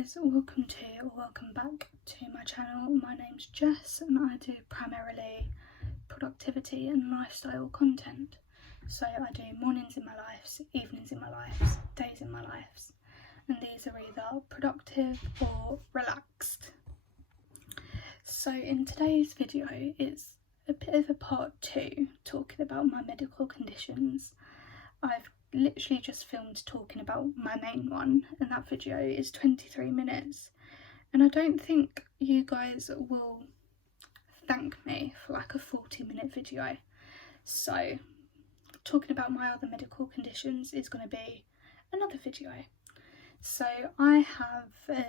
guys, welcome back to my channel. My name's Jess and I do primarily productivity and lifestyle content. So I do mornings in my lives, evenings in my lives, days in my lives, and these are either productive or relaxed. So in today's video it's a bit of a part 2 talking about my medical conditions. I've literally just filmed talking about my main one and that video is 23 minutes and I don't think you guys will thank me for like a 40-minute video. So talking about my other medical conditions is going to be another video. So I have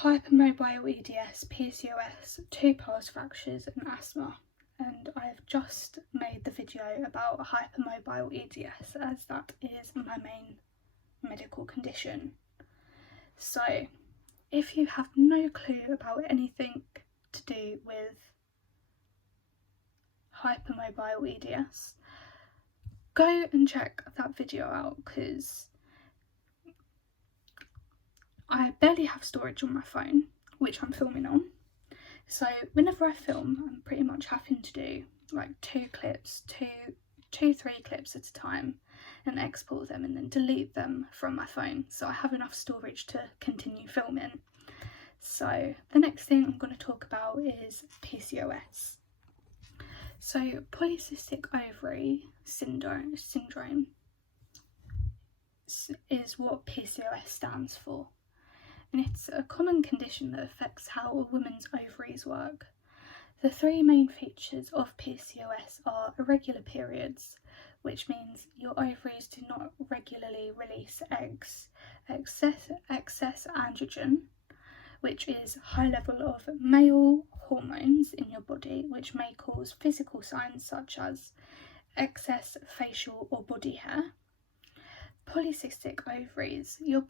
hypermobile EDS, PCOS, 2 pars fractures and asthma. And I've just made the video about hypermobile EDS as that is my main medical condition. So if you have no clue about anything to do with hypermobile EDS, go and check that video out because I barely have storage on my phone, which I'm filming on. So whenever I film, I'm pretty much having to do like 3 clips at a time and export them and then delete them from my phone so I have enough storage to continue filming. So the next thing I'm going to talk about is PCOS. So polycystic ovary syndrome is what PCOS stands for. And it's a common condition that affects how a woman's ovaries work. The 3 main features of PCOS are irregular periods, which means your ovaries do not regularly release eggs, excess androgen, which is high level of male hormones in your body, which may cause physical signs such as excess facial or body hair. Polycystic ovaries. Your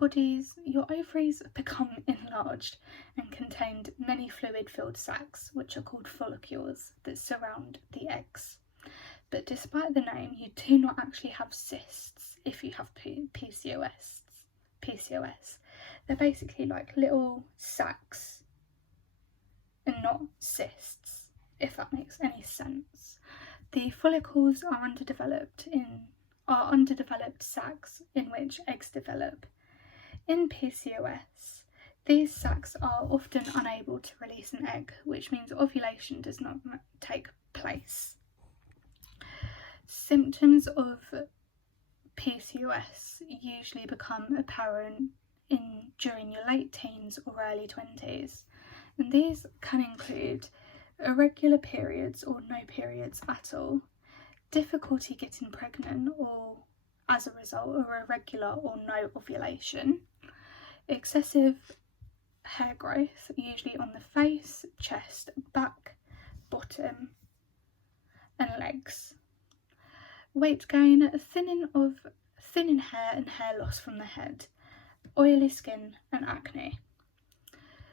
ovaries become enlarged and contain many fluid-filled sacs, which are called follicles, that surround the eggs. But despite the name, you do not actually have cysts if you have PCOS. They're basically like little sacs and not cysts, if that makes any sense. The follicles are underdeveloped sacs in which eggs develop. In PCOS, these sacs are often unable to release an egg, which means ovulation does not take place. Symptoms of PCOS usually become apparent during your late teens or early 20s, and these can include irregular periods or no periods at all, difficulty getting pregnant or as a result of irregular or no ovulation, excessive hair growth, usually on the face, chest, back, bottom and legs, weight gain, thinning hair and hair loss from the head, oily skin and acne.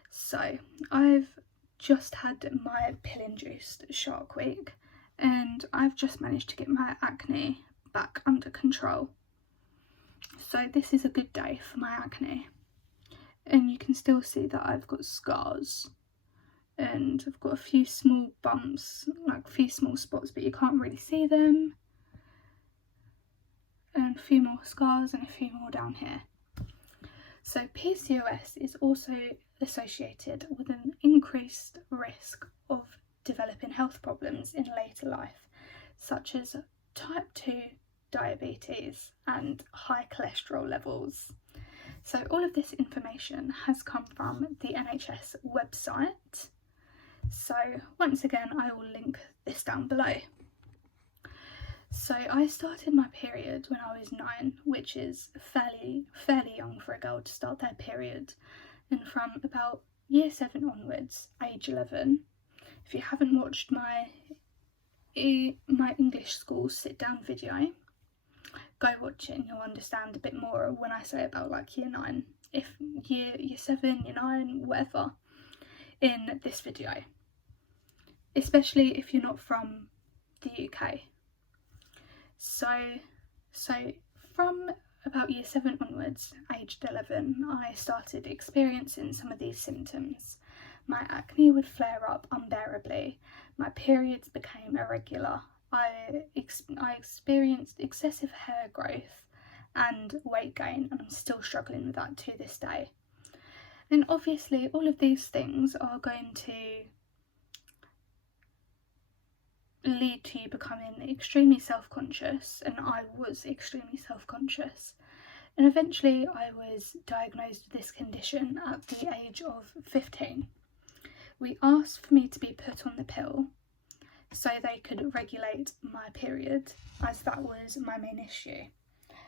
So I've just had my pill-induced Shark Week and I've just managed to get my acne back under control. So this is a good day for my acne. And you can still see that I've got scars and I've got a few small bumps, like a few small spots, but you can't really see them. And a few more scars and a few more down here. So PCOS is also associated with an increased risk of developing health problems in later life, such as type 2 diabetes and high cholesterol levels. So all of this information has come from the NHS website. So once again, I will link this down below. So I started my period when I was 9, which is fairly young for a girl to start their period. And from about year 7 onwards, age 11, if you haven't watched my English school sit down video, go watch it and you'll understand a bit more when I say about like year 9, if year 7, year 9, whatever, in this video, especially if you're not from the UK. So from about year 7 onwards, aged 11, I started experiencing some of these symptoms. My acne would flare up unbearably, my periods became irregular, I experienced excessive hair growth and weight gain, and I'm still struggling with that to this day. And obviously all of these things are going to lead to you becoming extremely self-conscious, and I was extremely self-conscious. And eventually I was diagnosed with this condition at the age of 15. We asked for me to be put on the pill so they could regulate my period, as that was my main issue.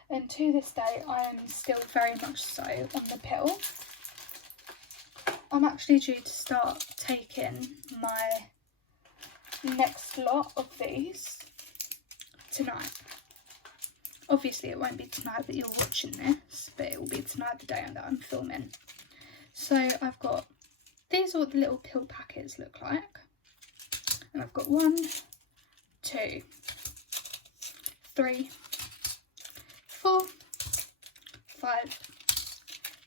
And to this day I am still very much so on the pill. I'm actually due to start taking my next lot of these tonight. Obviously it won't be tonight that you're watching this, but it will be tonight, the day that I'm filming. So I've got, these are what the little pill packets look like. And I've got 1, 2, 3, 4, 5,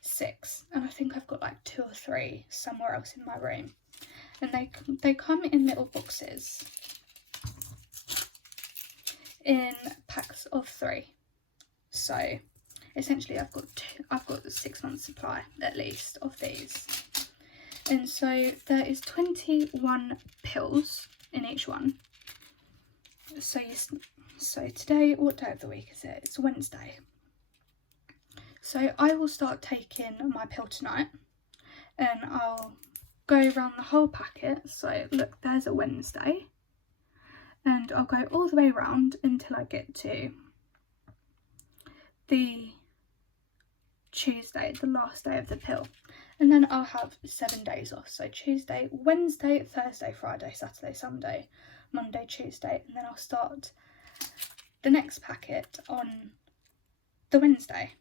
6. And I think I've got like 2 or 3 somewhere else in my room. And they come in little boxes in packs of 3. So essentially I've got 6 months supply at least of these. And so there is 21 pills in each one. So today, what day of the week is it? It's Wednesday. So I will start taking my pill tonight, and I'll go around the whole packet. So look, there's a Wednesday, and I'll go all the way around until I get to the Tuesday, the last day of the pill. And then I'll have 7 days off. So Tuesday, Wednesday, Thursday, Friday, Saturday, Sunday, Monday, Tuesday, and then I'll start the next packet on the Wednesday.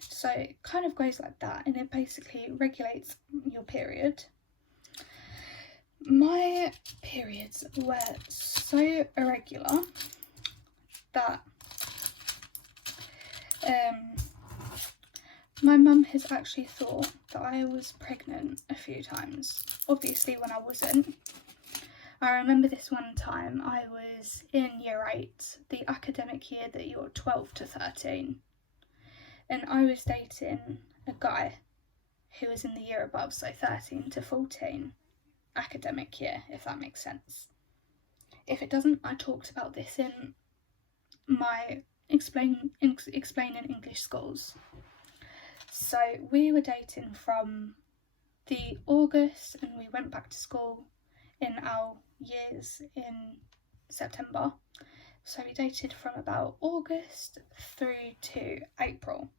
So it kind of goes like that, and it basically regulates your period. My periods were so irregular that my mum has actually thought that I was pregnant a few times, obviously when I wasn't. I remember this one time I was in year 8, the academic year that you're 12 to 13, and I was dating a guy who was in the year above, so 13 to 14 academic year, if that makes sense. If it doesn't, I talked about this in my explaining English schools. So we were dating from the August, and we went back to school in our years in September. So we dated from about August through to April.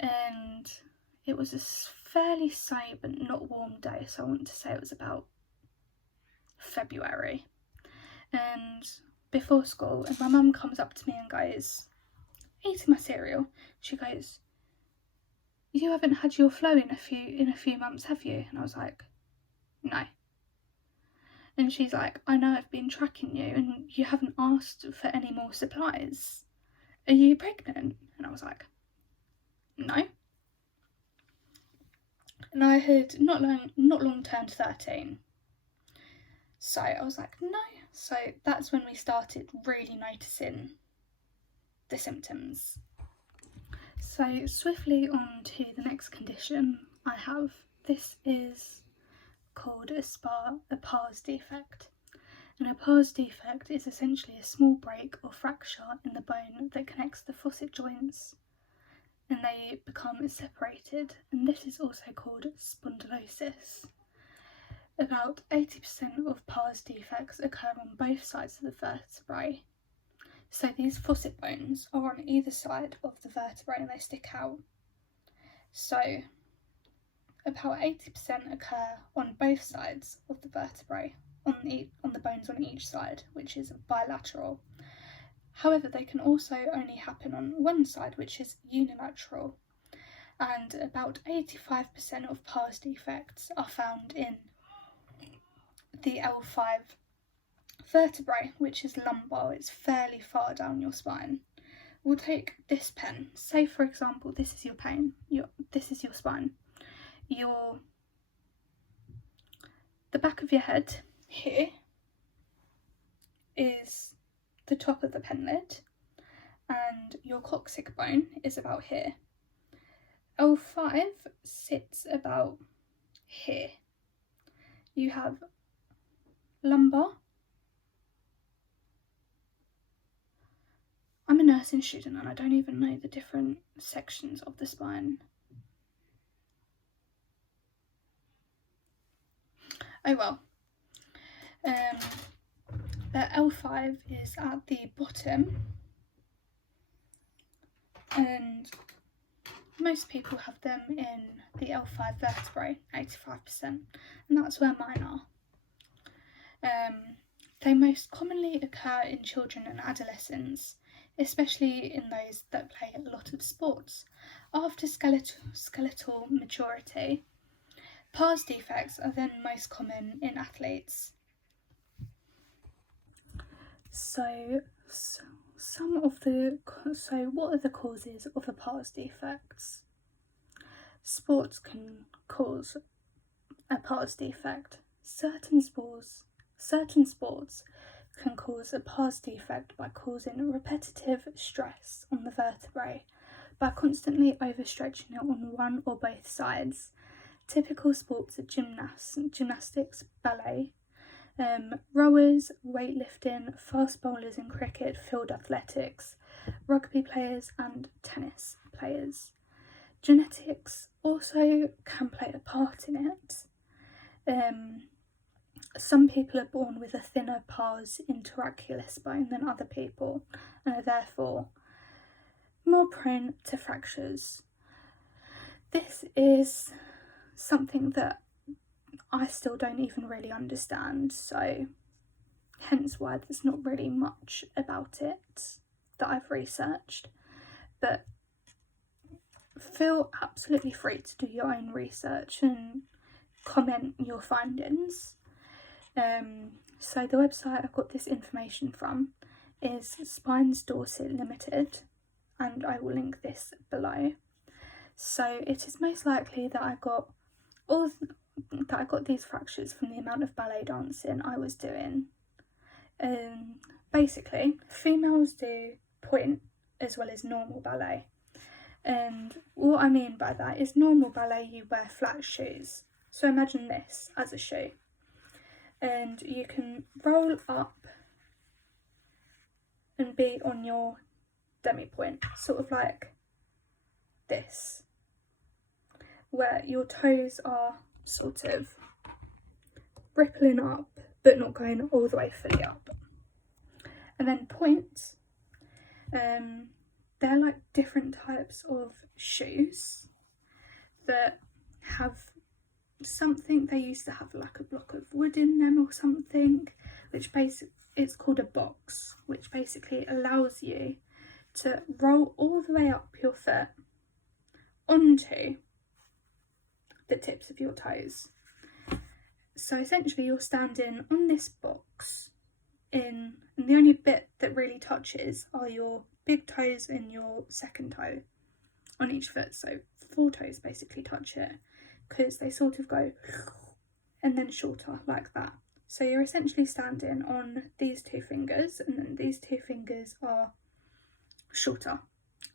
And it was a fairly sunny but not warm day, so I want to say it was about February. And before school, and my mum comes up to me and goes, eating my cereal, she goes, "You haven't had your flow in a few months, have you?" And I was like, "No." And she's like, "I know, I've been tracking you and you haven't asked for any more supplies. Are you pregnant?" And I was like, "No." And I had not long turned 13. So I was like, "No." So that's when we started really noticing the symptoms. So swiftly on to the next condition I have. This is called a pars defect. And a pars defect is essentially a small break or fracture in the bone that connects the facet joints, and they become separated, and this is also called spondylosis. About 80% of pars defects occur on both sides of the vertebrae. So these facet bones are on either side of the vertebrae and they stick out. So about 80% occur on both sides of the vertebrae, on the bones on each side, which is bilateral. However, they can also only happen on one side, which is unilateral. And about 85% of pars defects are found in the L5 vertebrae, which is lumbar. It's fairly far down your spine. we'll take this pen. Say for example, this is your pain. This is your spine. The back of your head here is the top of the pen lid, and your coccyx bone is about here. L5 sits about here. You have lumbar. I'm a nursing student and I don't even know the different sections of the spine. Oh well. The L5 is at the bottom, and most people have them in the L5 vertebrae, 85%, and that's where mine are. They most commonly occur in children and adolescents, especially in those that play a lot of sports. After skeletal maturity, pars defects are then most common in athletes. So what are the causes of a pars defects? Sports can cause a pars defect. Certain sports can cause a pars defect by causing repetitive stress on the vertebrae by constantly overstretching it on one or both sides. Typical sports are gymnastics, ballet, rowers, weightlifting, fast bowlers in cricket, field athletics, rugby players and tennis players. Genetics also can play a part in it. Some people are born with a thinner pars interocculus bone than other people and are therefore more prone to fractures. This is something that I still don't even really understand, so hence why there's not really much about it that I've researched, but feel absolutely free to do your own research and comment your findings. So the website I've got this information from is Spines Dorset Limited, and I will link this below. So it is most likely that I got these fractures from the amount of ballet dancing I was doing. Basically, females do point as well as normal ballet, and what I mean by that is normal ballet you wear flat shoes. So imagine this as a shoe, and you can roll up and be on your demi point, sort of like this, where your toes are sort of rippling up but not going all the way fully up. And then points, they're like different types of shoes that have something. They used to have like a block of wood in them or something, which it's called a box, which basically allows you to roll all the way up your foot onto the tips of your toes. So essentially you're standing on this box and the only bit that really touches are your big toes and your second toe on each foot. So 4 toes basically touch it, because they sort of go and then shorter like that. So you're essentially standing on these 2 fingers, and then these 2 fingers are shorter,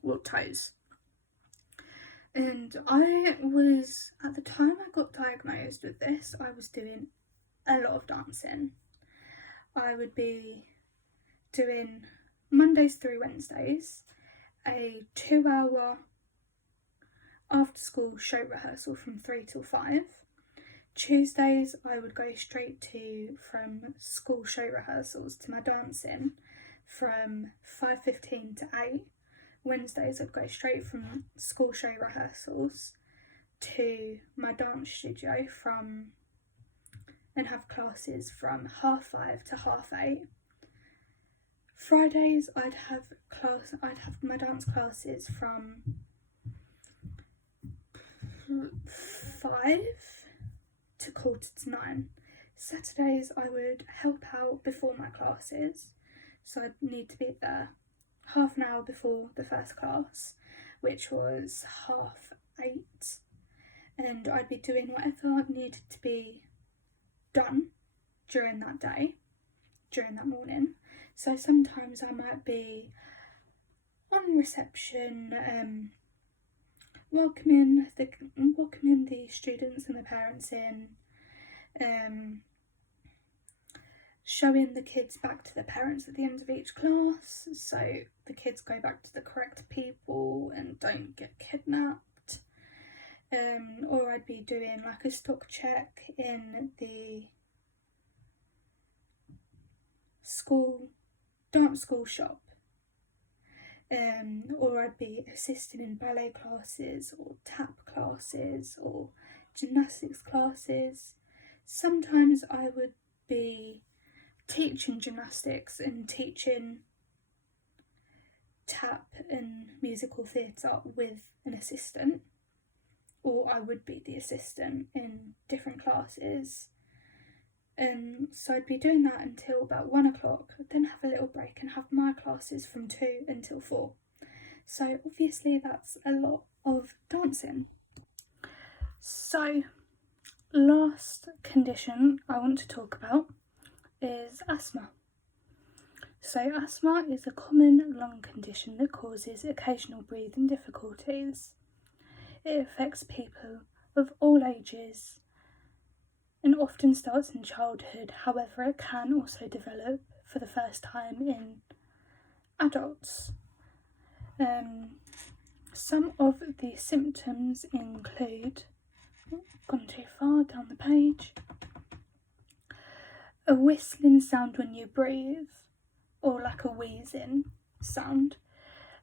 well, toes. And I was, at the time I got diagnosed with this, I was doing a lot of dancing. I would be doing Mondays through Wednesdays a 2-hour after school show rehearsal from 3 till 5. Tuesdays I would go straight from school show rehearsals to my dancing from 5:15 to 8. Wednesdays I'd go straight from school show rehearsals to my dance studio and have classes from 5:30 to 8:30. Fridays I'd have my dance classes from 5 to 8:45. Saturdays I would help out before my classes, so I'd need to be there half an hour before the first class, which was 8:30, and I'd be doing whatever needed to be done during that day, during that morning. So sometimes I might be on reception, welcoming the students and the parents in, showing the kids back to the parents at the end of each class, so the kids go back to the correct people and don't get kidnapped. Or I'd be doing like a stock check in the dance school shop. Or I'd be assisting in ballet classes or tap classes or gymnastics classes. Sometimes I would be teaching gymnastics and teaching tap and musical theatre with an assistant, or I would be the assistant in different classes. So I'd be doing that until about 1 o'clock, then have a little break and have my classes from 2 until 4. So obviously that's a lot of dancing. So last condition I want to talk about is asthma. So asthma is a common lung condition that causes occasional breathing difficulties. It affects people of all ages and often starts in childhood. However, it can also develop for the first time in adults. Some of the symptoms include, gone too far down the page, a whistling sound when you breathe, or like a wheezing sound,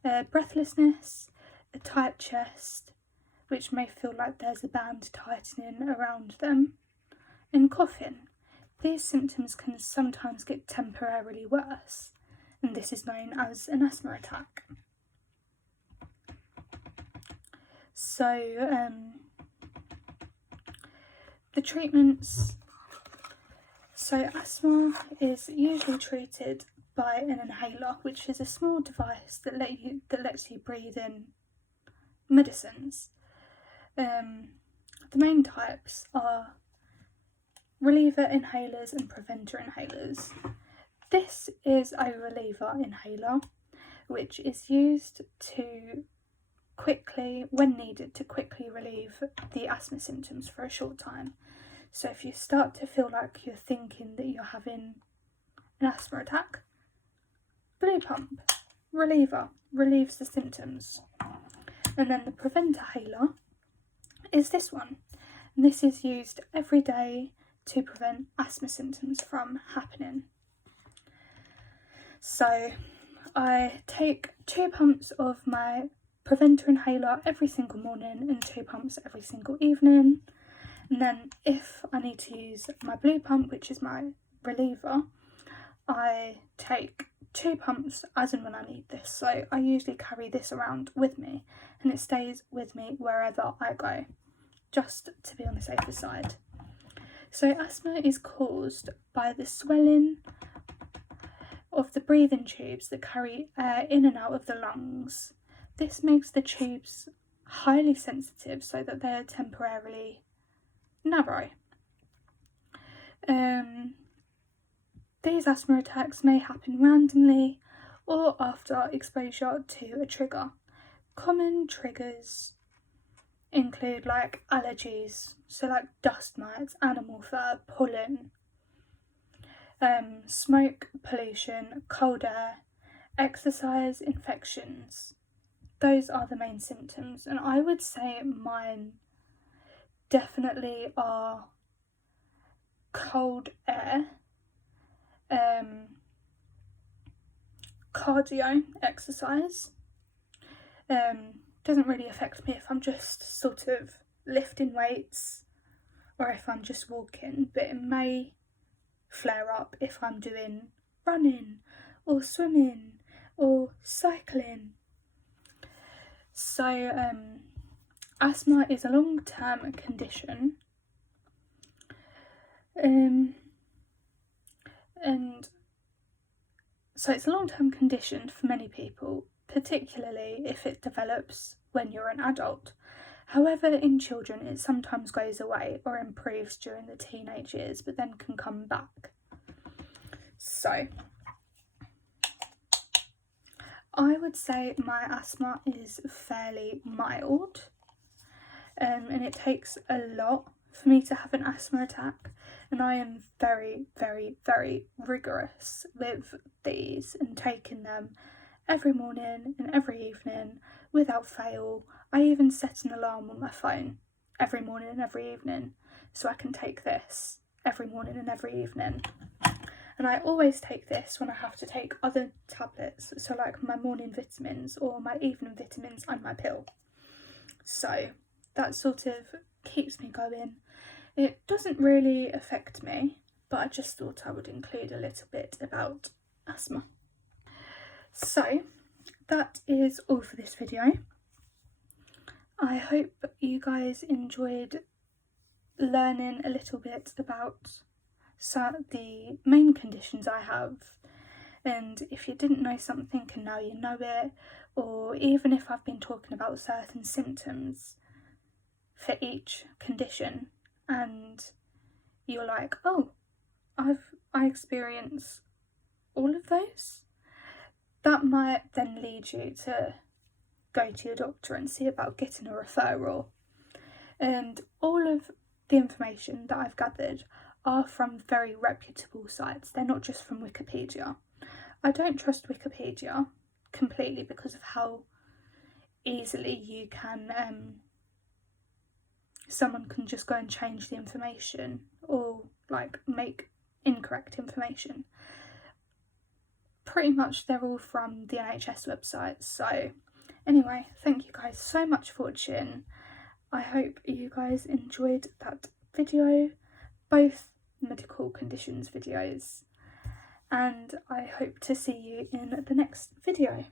breathlessness, a tight chest, which may feel like there's a band tightening around them, and coughing. These symptoms can sometimes get temporarily worse, and this is known as an asthma attack. So the treatments. So asthma is usually treated by an inhaler, which is a small device that lets you breathe in medicines. The main types are reliever inhalers and preventer inhalers. This is a reliever inhaler, which is used to quickly, when needed, to quickly relieve the asthma symptoms for a short time. So if you start to feel like you're thinking that you're having an asthma attack, blue pump, reliever, relieves the symptoms. And then the preventer inhaler is this one, and this is used every day to prevent asthma symptoms from happening. So I take 2 pumps of my preventer inhaler every single morning and 2 pumps every single evening. And then if I need to use my blue pump, which is my reliever, I take 2 pumps as and when I need this. So I usually carry this around with me and it stays with me wherever I go, just to be on the safer side. So asthma is caused by the swelling of the breathing tubes that carry air in and out of the lungs. This makes the tubes highly sensitive so that they are temporarily narrow. These asthma attacks may happen randomly or after exposure to a trigger. Common triggers include like allergies, so like dust mites, animal fur, pollen, smoke, pollution, cold air, exercise, infections. Those are the main symptoms, and I would say mine definitely are cold air, cardio, exercise. Doesn't really affect me if I'm just sort of lifting weights or if I'm just walking, but it may flare up if I'm doing running or swimming or cycling. So asthma is a long-term condition, and So it's a long-term condition for many people, particularly if it develops when you're an adult. However, in children it sometimes goes away or improves during the teenage years, but then can come back. So I would say my asthma is fairly mild, and it takes a lot for me to have an asthma attack, and I am very, very, very rigorous with these and taking them every morning and every evening without fail. I even set an alarm on my phone every morning and every evening so I can take this every morning and every evening. And I always take this when I have to take other tablets, so like my morning vitamins or my evening vitamins and my pill. So that sort of keeps me going. It doesn't really affect me, but I just thought I would include a little bit about asthma. So that is all for this video. I hope you guys enjoyed learning a little bit about the main conditions I have, and if you didn't know something and now you know it, or even if I've been talking about certain symptoms for each condition and you're like, oh, I experience all of those, that might then lead you to go to your doctor and see about getting a referral. And all of the information that I've gathered are from very reputable sites. They're not just from Wikipedia. I don't trust Wikipedia completely because of how easily you can someone can just go and change the information or like make incorrect information. Pretty much they're all from the NHS website. So anyway, thank you guys so much for watching. I hope you guys enjoyed that video, both medical conditions videos, and I hope to see you in the next video.